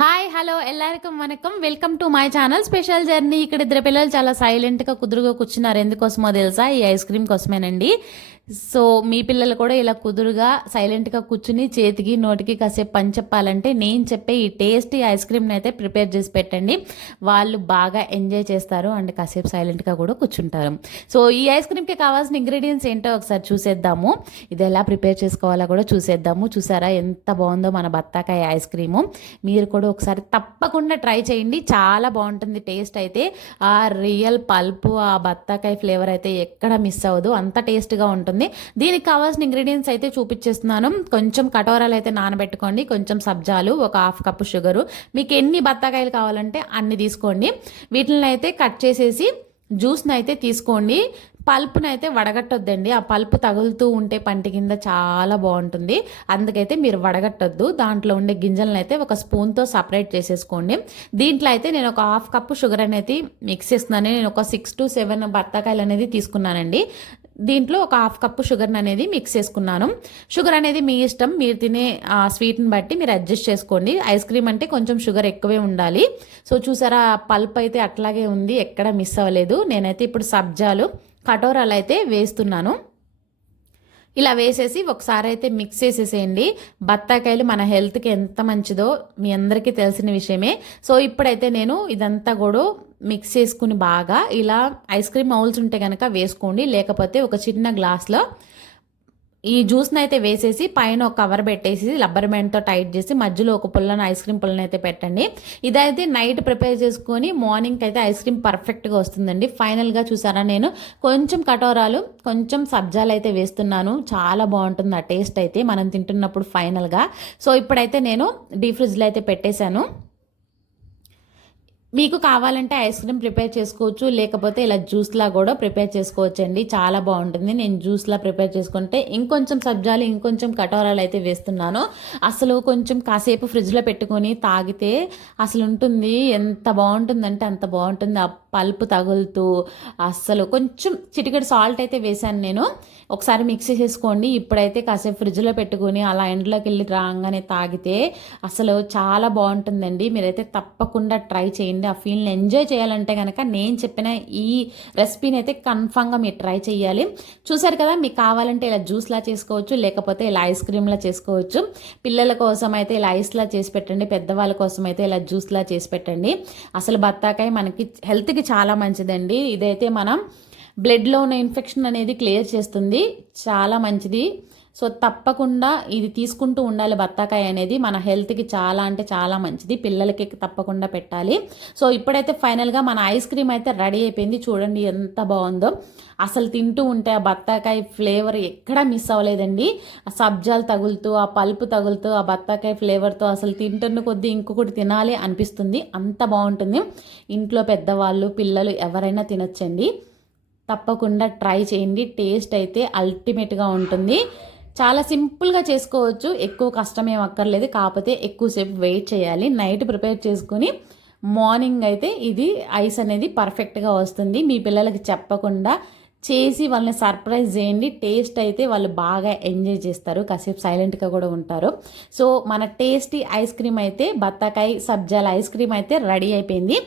Hi hello ఎల్లరికం వనకం welcome to my channel special journey. ఇక్కడ ఇద్దరు పిల్లలు చాలా సైలెంట్గా కుదురుగా కూర్చున్నారు. ఎందుకోసమో తెలుసా? ఈ ఐస్ క్రీమ్ కోసమేనండి. సో మీ పిల్లలు కూడా ఇలా కుదురుగా సైలెంట్గా కూర్చుని చేతికి నోటికి కాసేపు పని చెప్పాలంటే నేను చెప్పే ఈ టేస్టీ ఐస్ క్రీమ్ని అయితే ప్రిపేర్ చేసి పెట్టండి. వాళ్ళు బాగా ఎంజాయ్ చేస్తారు అండ్ కాసేపు సైలెంట్గా కూడా కూర్చుంటారు. సో ఈ ఐస్ క్రీమ్కి కావాల్సిన ఇంగ్రీడియంట్స్ ఏంటో ఒకసారి చూసేద్దాము. ఇది ఎలా ప్రిపేర్ చేసుకోవాలో కూడా చూసేద్దాము. చూసారా ఎంత బాగుందో మన బత్తాకాయ ఐస్ క్రీము. మీరు కూడా ఒకసారి తప్పకుండా ట్రై చేయండి. చాలా బాగుంటుంది టేస్ట్ అయితే. ఆ రియల్ పల్పు ఆ బత్తాకాయ ఫ్లేవర్ అయితే ఎక్కడ మిస్ అవ్వదు, అంత టేస్ట్గా ఉంటుంది. దీనికి కావాల్సిన ఇంగ్రీడియంట్స్ అయితే చూపించేస్తున్నాను. కొంచెం కటోరాలు అయితే నానబెట్టుకోండి, కొంచెం సబ్జాలు, ఒక హాఫ్ కప్పు షుగరు. మీకు ఎన్ని బత్తాకాయలు కావాలంటే అన్ని తీసుకోండి. వీటిని అయితే కట్ చేసేసి జ్యూస్ని అయితే తీసుకోండి. పల్పుని అయితే వడగట్టొద్దండి. ఆ పల్పు తగులుతూ ఉంటే పంటి కింద చాలా బాగుంటుంది. అందుకైతే మీరు వడగట్టొద్దు. దాంట్లో ఉండే గింజలను అయితే ఒక స్పూన్తో సపరేట్ చేసేసుకోండి. దీంట్లో అయితే నేను ఒక హాఫ్ కప్పు షుగర్ అనేది మిక్స్ చేస్తున్నాను. నేను ఒక 6 to 7 బత్తాకాయలు అనేది తీసుకున్నానండి. దీంట్లో ఒక హాఫ్ కప్పు షుగర్ అనేది మిక్స్ చేసుకున్నాను. షుగర్ అనేది మీ ఇష్టం, మీరు తినే స్వీట్ని బట్టి మీరు అడ్జస్ట్ చేసుకోండి. ఐస్ క్రీమ్ అంటే కొంచెం షుగర్ ఎక్కువే ఉండాలి. సో చూసారా, పల్ప్ అయితే అట్లాగే ఉంది, ఎక్కడ మిస్ అవ్వలేదు. నేనైతే ఇప్పుడు సబ్జాలు కటోరాలు అయితే వేస్తున్నాను. ఇలా వేసేసి ఒకసారి అయితే మిక్స్ చేసేసేయండి. బత్తాకాయలు మన హెల్త్కి ఎంత మంచిదో మీ అందరికీ తెలిసిన విషయమే. సో ఇప్పుడైతే నేను ఇదంతా కూడా మిక్స్ చేసుకుని బాగా ఇలా ఐస్ క్రీమ్ మౌల్స్ ఉంటే కనుక వేసుకోండి, లేకపోతే ఒక చిన్న గ్లాస్లో ఈ జ్యూస్ని అయితే వేసేసి పైన ఒక కవర్ పెట్టేసి రబ్బర్ బ్యాండ్తో టైట్ చేసి మధ్యలో ఒక పుల్లని ఐస్ క్రీమ్ పుల్లని అయితే పెట్టండి. ఇదైతే నైట్ ప్రిపేర్ చేసుకొని మార్నింగ్కి అయితే ఐస్ క్రీమ్ పర్ఫెక్ట్గా వస్తుందండి. ఫైనల్గా చూసారా, నేను కొంచెం కటోరాలు కొంచెం సబ్జాలు అయితే వేస్తున్నాను. చాలా బాగుంటుంది ఆ టేస్ట్ అయితే మనం తింటున్నప్పుడు ఫైనల్గా. సో ఇప్పుడైతే నేను డీప్ ఫ్రిడ్జ్లో అయితే పెట్టేశాను. మీకు కావాలంటే ఐస్ క్రీమ్ ప్రిపేర్ చేసుకోవచ్చు, లేకపోతే ఇలా జ్యూస్లా కూడా ప్రిపేర్ చేసుకోవచ్చు అండి. చాలా బాగుంటుంది. నేను జ్యూస్లా ప్రిపేర్ చేసుకుంటే ఇంకొంచెం సబ్జాలు ఇంకొంచెం కటోరాలు అయితే వేస్తున్నాను. అసలు కొంచెం కాసేపు ఫ్రిడ్జ్లో పెట్టుకొని తాగితే అసలు ఉంటుంది, ఎంత బాగుంటుందంటే అంత బాగుంటుంది. ఆ పల్పు తగులుతూ అస్సలు కొంచెం చిటికెడు సాల్ట్ అయితే వేశాను నేను. ఒకసారి మిక్స్ చేసుకోండి. ఇప్పుడైతే కాసేపు ఫ్రిడ్జ్లో పెట్టుకొని అలా ఎండ్లోకి వెళ్ళి రాగానే తాగితే అసలు చాలా బాగుంటుందండి. మీరైతే తప్పకుండా ట్రై చేయండి. ఆ ఫీల్ని ఎంజాయ్ చేయాలంటే కనుక నేను చెప్పిన ఈ రెసిపీని అయితే కన్ఫామ్గా మీరు ట్రై చేయాలి. చూసారు కదా, మీకు కావాలంటే ఇలా జ్యూస్లా చేసుకోవచ్చు, లేకపోతే ఇలా ఐస్ క్రీమ్లా చేసుకోవచ్చు. పిల్లల కోసం అయితే ఇలా ఐస్లా చేసి పెట్టండి, పెద్దవాళ్ళ కోసం అయితే ఇలా జ్యూస్లా చేసి పెట్టండి. అసలు బత్తాకాయ మనకి హెల్త్కి చాలా మంచిదండి. ఇదైతే మనం బ్లడ్లో ఉన్న ఇన్ఫెక్షన్ అనేది క్లియర్ చేస్తుంది, చాలా మంచిది. సో తప్పకుండా ఇది తీసుకుంటూ ఉండాలి. బత్తాకాయ అనేది మన హెల్త్కి చాలా అంటే చాలా మంచిది, పిల్లలకి తప్పకుండా పెట్టాలి. సో ఇప్పుడైతే ఫైనల్గా మన ఐస్ క్రీమ్ అయితే రెడీ అయిపోయింది. చూడండి ఎంత బాగుందో. అసలు తింటూ ఉంటే ఆ బత్తాకాయ ఫ్లేవర్ ఎక్కడా మిస్ అవ్వలేదండి. ఆ సబ్జాలు తగులుతూ ఆ పల్పు తగులుతూ ఆ బత్తాకాయ ఫ్లేవర్తో అసలు తింటున్న కొద్దీ ఇంకొకటి తినాలి అనిపిస్తుంది, అంత బాగుంటుంది. ఇంట్లో పెద్దవాళ్ళు పిల్లలు ఎవరైనా తినొచ్చండి. తప్పకుండా ట్రై చేయండి. టేస్ట్ అయితే అల్టిమేట్గా ఉంటుంది. చాలా సింపుల్గా చేసుకోవచ్చు, ఎక్కువ కష్టమేం అక్కర్లేదు. కాకపోతే ఎక్కువసేపు వెయిట్ చేయాలి. నైట్ ప్రిపేర్ చేసుకుని మార్నింగ్ అయితే ఇది ఐస్ అనేది పర్ఫెక్ట్గా వస్తుంది. మీ పిల్లలకి చెప్పకుండా చేసి వాళ్ళని సర్ప్రైజ్ చేయండి. టేస్ట్ అయితే వాళ్ళు బాగా ఎంజాయ్ చేస్తారు, కాసేపు సైలెంట్గా కూడా ఉంటారు. సో మన టేస్టీ ఐస్ క్రీమ్ అయితే బత్తాకాయ సబ్జాల ఐస్ క్రీమ్ అయితే రెడీ అయిపోయింది.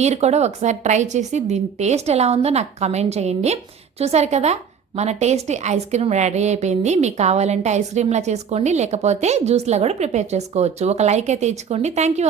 మీరు కూడా ఒకసారి ట్రై చేసి దీని టేస్ట్ ఎలా ఉందో నాకు కమెంట్ చేయండి. చూసారు కదా, మన టేస్టీ ఐస్ క్రీమ్ రెడీ అయిపోయింది. మీకు కావాలంటే ఐస్ క్రీమ్లా చేసుకోండి, లేకపోతే జ్యూస్లా కూడా ప్రిపేర్ చేసుకోవచ్చు. ఒక లైక్ అయితే ఇచ్చుకోండి. Thank you.